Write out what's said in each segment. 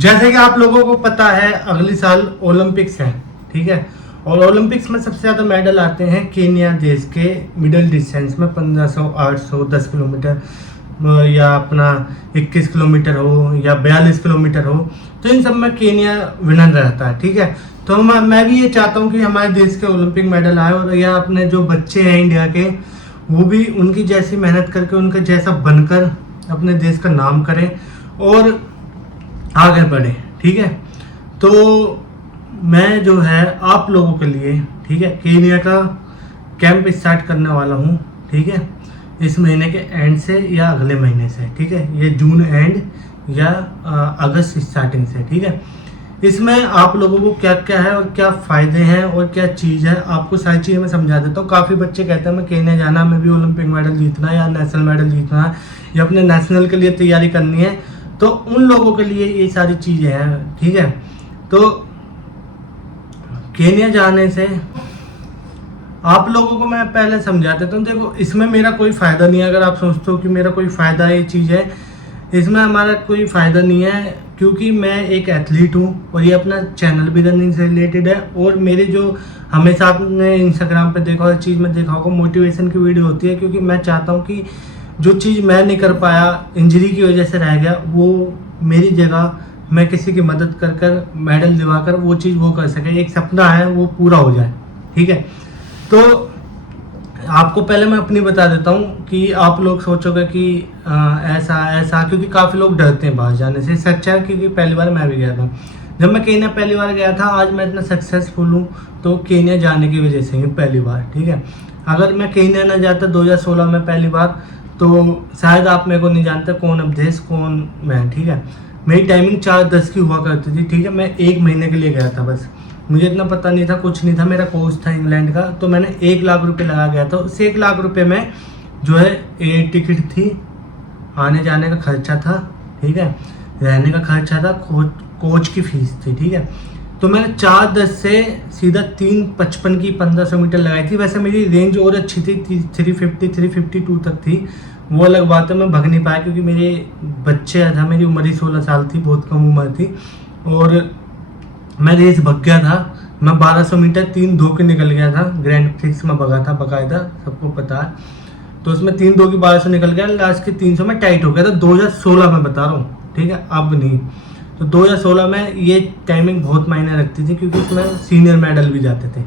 जैसे कि आप लोगों को पता है अगले साल ओलंपिक्स है, ठीक है। और ओलंपिक्स में सबसे ज़्यादा मेडल आते हैं केन्या देश के मिडिल डिस्टेंस में 1500, 800, 10 किलोमीटर या अपना 21 किलोमीटर हो या 42 किलोमीटर हो, तो इन सब में केन्या विनर रहता है, ठीक है। तो मैं भी ये चाहता हूँ कि हमारे देश के ओलंपिक मेडल आए और या अपने जो बच्चे हैं इंडिया के वो भी उनकी जैसी मेहनत करके उनका जैसा बनकर अपने देश का नाम करें और आगे बढ़े, ठीक है। तो मैं जो है आप लोगों के लिए, ठीक है, केन्या का कैंप स्टार्ट करने वाला हूँ, ठीक है, इस महीने के एंड से या अगले महीने से, ठीक है, ये जून एंड या अगस्त स्टार्टिंग से, ठीक है। इसमें आप लोगों को क्या क्या है और क्या फ़ायदे हैं और क्या चीज़ है, आपको सारी चीज़ें मैं समझा देता हूँ। काफ़ी बच्चे कहते हैं मैं केन्या जाना, मैं भी ओलंपिक मेडल जीतना है या नेशनल मेडल जीतना है या अपने नेशनल के लिए तैयारी करनी है, तो उन लोगों के लिए ये सारी चीज़ें हैं, ठीक है। तो केन्या जाने से आप लोगों को मैं पहले समझा देता हूँ। देखो, इसमें मेरा कोई फ़ायदा नहीं है। अगर आप सोचते हो कि मेरा कोई फ़ायदा ये चीज़ है, इसमें हमारा कोई फ़ायदा नहीं है, क्योंकि मैं एक एथलीट हूँ और ये अपना चैनल भी रनिंग से रिलेटेड है। और मेरे जो हमेशा आपने इंस्टाग्राम पे देखा, हर चीज़ में देखा होगा, मोटिवेशन की वीडियो होती है, क्योंकि मैं चाहता हूँ कि जो चीज़ मैं नहीं कर पाया, इंजरी की वजह से रह गया, वो मेरी जगह मैं किसी की मदद कर कर मेडल दिलाकर वो चीज़ वो कर सके, एक सपना है वो पूरा हो जाए, ठीक है। तो आपको पहले मैं अपनी बता देता हूँ कि आप लोग सोचोगे कि ऐसा ऐसा, क्योंकि काफ़ी लोग डरते हैं बाहर जाने से। सच्चा है, क्योंकि पहली बार मैं भी गया था। जब मैं केन्या पहली बार गया था, आज मैं इतना सक्सेसफुल हूँ तो केन्या जाने की वजह से ही पहली बार, ठीक है। अगर मैं केन्या ना जाता 2016 में पहली बार, तो शायद आप मेरे को नहीं जानते कौन अवधेश कौन मैं, ठीक है। मेरी टाइमिंग 4:10 की हुआ करती थी, ठीक है। मैं 1 महीने के लिए गया था बस, मुझे इतना पता नहीं था, कुछ नहीं था। मेरा कोर्स था इंग्लैंड का, तो मैंने 1 लाख रुपए लगा गया था। उस 1 लाख रुपए में जो है एक टिकट थी, आने जाने का खर्चा था, ठीक है, रहने का खर्चा था, कोच की फीस थी, ठीक है। तो मैंने 4:10 से सीधा 3:55 की 1500 मीटर लगाई थी। वैसे मेरी रेंज और अच्छी थी, 350 352 तक थी। वो अलग बात है, मैं भग नहीं पाया क्योंकि मेरे बच्चे था, मेरी उम्र ही 16 साल थी, बहुत कम उम्र थी। और मैं रेस भग गया था। मैं 1200 मीटर 3:2 के निकल गया था, ग्रैंड फिक्स में भगा था बकायदा, सबको पता है। तो उसमें 3:2 की 1200 निकल गया, लास्ट के 300 में टाइट हो गया था। 2016 में बता रहा हूँ, ठीक है, अब नहीं। तो 2016 में ये टाइमिंग बहुत मायने रखती थी, क्योंकि उसमें सीनियर मेडल भी जाते थे।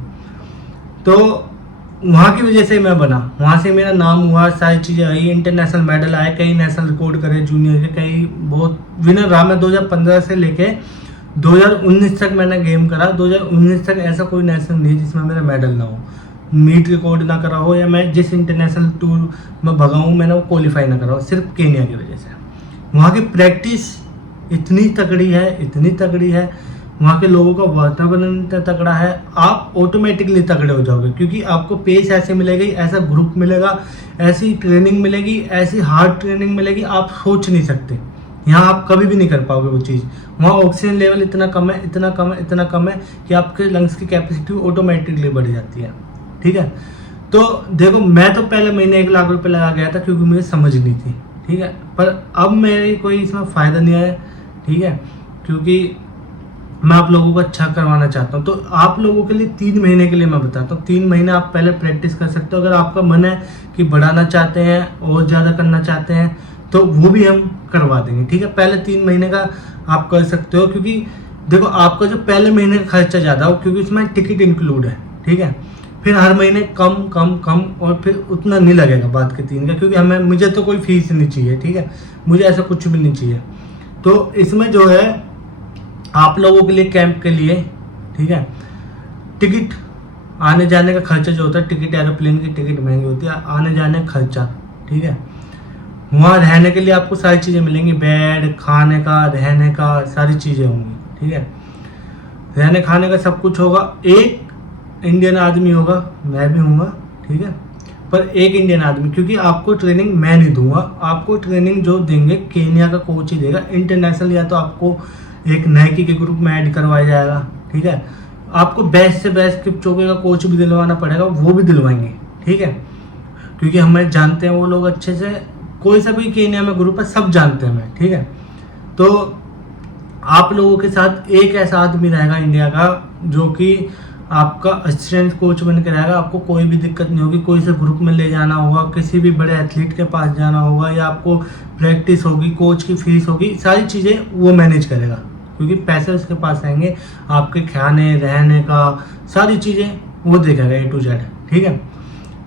तो वहाँ की वजह से मैं बना, वहाँ से मेरा नाम हुआ, सारी चीज़ें आई, इंटरनेशनल मेडल आए, कई नेशनल रिकॉर्ड करे जूनियर के, कई बहुत विनर रहा मैं। 2015 से लेके 2019 तक मैंने गेम करा। 2019 तक ऐसा कोई नेशनल नहीं जिसमें मेरा मेडल ना हो, मीट रिकॉर्ड ना करा हो, या मैं जिस इंटरनेशनल टूर में भगा हूँ मैंने वो क्वालिफाई ना करा हो, सिर्फ केन्या की वजह से। वहाँ की प्रैक्टिस इतनी तगड़ी है, इतनी तगड़ी है, वहाँ के लोगों का वातावरण इतना तगड़ा है, आप ऑटोमेटिकली तगड़े हो जाओगे, क्योंकि आपको पेस ऐसे मिलेगी, ऐसा ग्रुप मिलेगा, ऐसी ट्रेनिंग मिलेगी, ऐसी हार्ड ट्रेनिंग मिलेगी, आप सोच नहीं सकते। यहाँ आप कभी भी नहीं कर पाओगे वो चीज़। वहाँ ऑक्सीजन लेवल इतना कम है, इतना कम है, इतना कम है कि आपके लंग्स की कैपेसिटी ऑटोमेटिकली बढ़ जाती है, ठीक है। तो देखो, मैं तो पहले महीने 1 लाख रुपए लगा गया था, क्योंकि मुझे समझ नहीं थी, ठीक है। पर अब मेरी कोई इसमें फ़ायदा नहीं है, ठीक है, क्योंकि मैं आप लोगों को अच्छा करवाना चाहता हूँ। तो आप लोगों के लिए 3 महीने के लिए मैं बताता हूँ, 3 महीने आप पहले प्रैक्टिस कर सकते हो। अगर आपका मन है कि बढ़ाना चाहते हैं और ज़्यादा करना चाहते हैं, तो वो भी हम करवा देंगे, ठीक है। पहले 3 महीने का आप कर सकते हो, क्योंकि देखो आपका जो पहले महीने का खर्चा ज़्यादा हो, क्योंकि उसमें टिकट इंक्लूड है, ठीक है। फिर हर महीने कम कम कम, और फिर उतना नहीं लगेगा बाद के 3 का, क्योंकि मुझे तो कोई फीस नहीं चाहिए, ठीक है, मुझे ऐसा कुछ भी नहीं चाहिए। तो इसमें जो है आप लोगों के लिए कैंप के लिए, ठीक है, टिकट आने जाने का खर्चा जो होता है, टिकट एरोप्लेन की टिकट महंगी होती है, आने जाने का खर्चा, ठीक है। वहाँ रहने के लिए आपको सारी चीज़ें मिलेंगी, बेड, खाने का, रहने का, सारी चीज़ें होंगी, ठीक है। रहने खाने का सब कुछ होगा। एक इंडियन आदमी होगा, मैं भी हूँगा, ठीक है, पर एक इंडियन आदमी, क्योंकि आपको ट्रेनिंग मैं नहीं दूंगा, आपको ट्रेनिंग जो देंगे केन्या का कोच ही देगा। इंटरनेशनल या तो आपको एक नाइकी के ग्रुप में ऐड करवाया जाएगा, ठीक है। आपको बेस्ट से बेस्ट किपचोगे का कोच भी दिलवाना पड़ेगा, वो भी दिलवाएंगे, ठीक है, क्योंकि हमें जानते हैं वो लोग अच्छे से। कोई सा भी केन्या में ग्रुप है, सब जानते हैं हमें, ठीक है। तो आप लोगों के साथ एक ऐसा आदमी रहेगा इंडिया का जो कि आपका असिस्टेंट कोच बन के रहेगा। आपको कोई भी दिक्कत नहीं होगी, कोई से ग्रुप में ले जाना होगा, किसी भी बड़े एथलीट के पास जाना होगा, या आपको प्रैक्टिस होगी, कोच की फीस होगी, सारी चीज़ें वो मैनेज करेगा, क्योंकि पैसे उसके पास आएंगे। आपके खाने रहने का सारी चीज़ें वो देखेगा A to Z, ठीक है।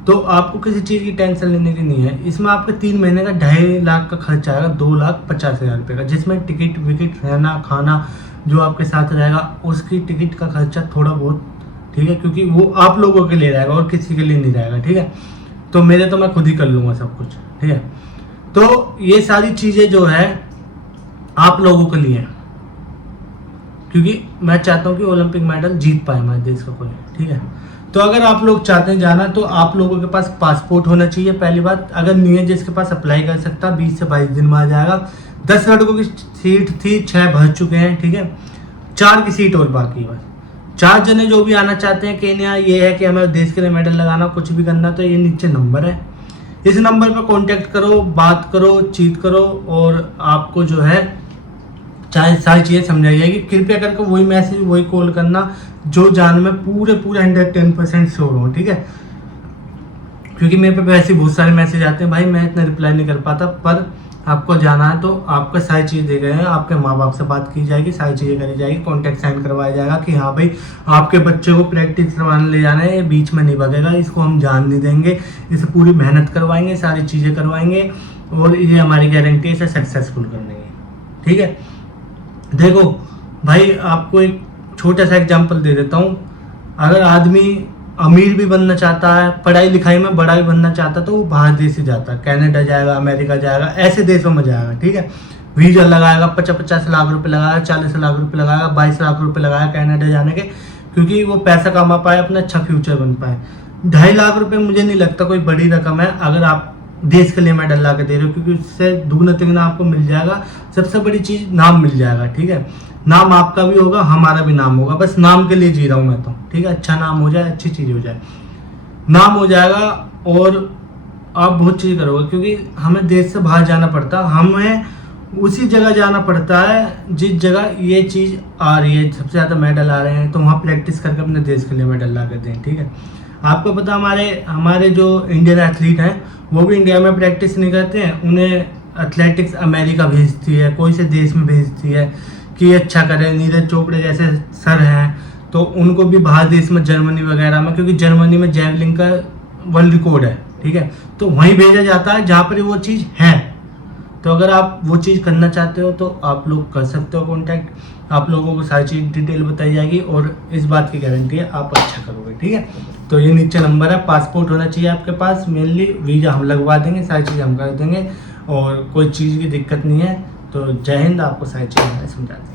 तो आपको किसी चीज़ की टेंशन लेने की नहीं है। इसमें आपके 3 महीने का 2.5 लाख का खर्च आएगा, 2,50,000 रुपये का, जिसमें टिकट विकेट, रहना खाना, जो आपके साथ रहेगा उसकी टिकट का खर्चा थोड़ा बहुत, ठीक है, क्योंकि वो आप लोगों के लिए रहेगा और किसी के लिए नहीं रहेगा, ठीक है। तो मेरे तो मैं खुद ही कर लूँगा सब कुछ, ठीक है। तो ये सारी चीज़ें जो है आप लोगों के लिए, क्योंकि मैं चाहता हूँ कि ओलंपिक मेडल जीत पाए हमारे देश का कोई, ठीक है। तो अगर आप लोग चाहते हैं जाना तो आप लोगों के पास पासपोर्ट होना चाहिए, पहली बात। अगर नहीं है जिसके पास अप्लाई कर सकता, 20 से 22 दिन में आ जाएगा। 10 लड़कों की सीट थी, 6 भर चुके हैं, ठीक है। 4 की सीट और बाकी है बस। 4 जने जो भी आना चाहते हैं केन्या, ये है कि हमें देश के लिए मेडल लगाना, कुछ भी करना, तो ये नीचे नंबर है, इस नंबर पर कांटेक्ट करो, बात करो, चीट करो, और आपको जो है चाहे सारी चीज़ें समझाई जाएगी। कृपया करके वही मैसेज, वही कॉल करना जो जान में पूरे 110% श्योर हो, ठीक है। क्योंकि मेरे पे वैसे बहुत सारे मैसेज आते हैं, भाई मैं इतना रिप्लाई नहीं कर पाता, पर आपको जाना है तो आपको सारी चीज़ दे गए हैं। आपके माँ बाप से बात की जाएगी, सारी चीज़ें करी जाएगी, कॉन्टैक्ट साइन करवाया जाएगा कि हाँ भाई आपके बच्चे को प्रैक्टिस करवाने ले जाना है, ये बीच में नहीं भागेगा, इसको हम जान नहीं देंगे, इसे पूरी मेहनत करवाएंगे, सारी चीज़ें करवाएंगे, और ये हमारी गारंटी है इसे सक्सेसफुल करने की, ठीक है। देखो भाई, आपको एक छोटा सा एग्जांपल दे देता हूँ। अगर आदमी अमीर भी बनना चाहता है, पढ़ाई लिखाई में बड़ा भी बनना चाहता है, तो वो बाहर देश से जाता है, कनाडा जाएगा, अमेरिका जाएगा, ऐसे देशों में जाएगा, ठीक है। वीज़ा लगाएगा, 50 लाख रुपए लगाएगा, 40 लाख रुपए लगाएगा, 22 लाख रुपए लगाएगा कनाडा जाने के, क्योंकि वो पैसा कमा पाए, अपना अच्छा फ्यूचर बन पाए। 2.5 लाख रुपए मुझे नहीं लगता कोई बड़ी रकम है अगर आप देश के लिए मेडल ला के दे रहे हो, क्योंकि उससे दुगना तिगना आपको मिल जाएगा। सबसे बड़ी चीज़ नाम मिल जाएगा, ठीक है। नाम आपका भी होगा, हमारा भी नाम होगा, बस नाम के लिए जी रहा हूँ मैं तो, ठीक है। अच्छा नाम हो जाए, अच्छी चीज़ हो जाए, नाम हो जाएगा, और आप बहुत चीज़ करोगे, क्योंकि हमें देश से बाहर जाना पड़ता, हमें उसी जगह जाना पड़ता है जिस जगह ये चीज़ आ रही है, सबसे ज़्यादा मेडल आ रहे हैं, तो वहाँ प्रैक्टिस करके अपने देश के लिए मेडल ला कर दें, ठीक है। आपको पता, हमारे जो इंडियन एथलीट हैं वो भी इंडिया में प्रैक्टिस नहीं करते हैं, उन्हें एथलेटिक्स अमेरिका भेजती है, कोई से देश में भेजती है कि अच्छा करें। नीरज चोपड़े जैसे सर हैं तो उनको भी बाहर देश में, जर्मनी वगैरह में, क्योंकि जर्मनी में जैवलिन का वर्ल्ड रिकॉर्ड है, ठीक है, तो वहीं भेजा जाता है जहाँ पर वो चीज़ है। तो अगर आप वो चीज़ करना चाहते हो तो आप लोग कर सकते हो कॉन्टैक्ट, आप लोगों को सारी चीज़ डिटेल बताई जाएगी, और इस बात की गारंटी है आप अच्छा करोगे, ठीक है। तो ये नीचे नंबर है, पासपोर्ट होना चाहिए आपके पास, मेनली वीज़ा हम लगवा देंगे, सारी चीज़ें हम कर देंगे, और कोई चीज़ की दिक्कत नहीं है। तो जय हिंद, आपको सारी चीज़ें समझा दी।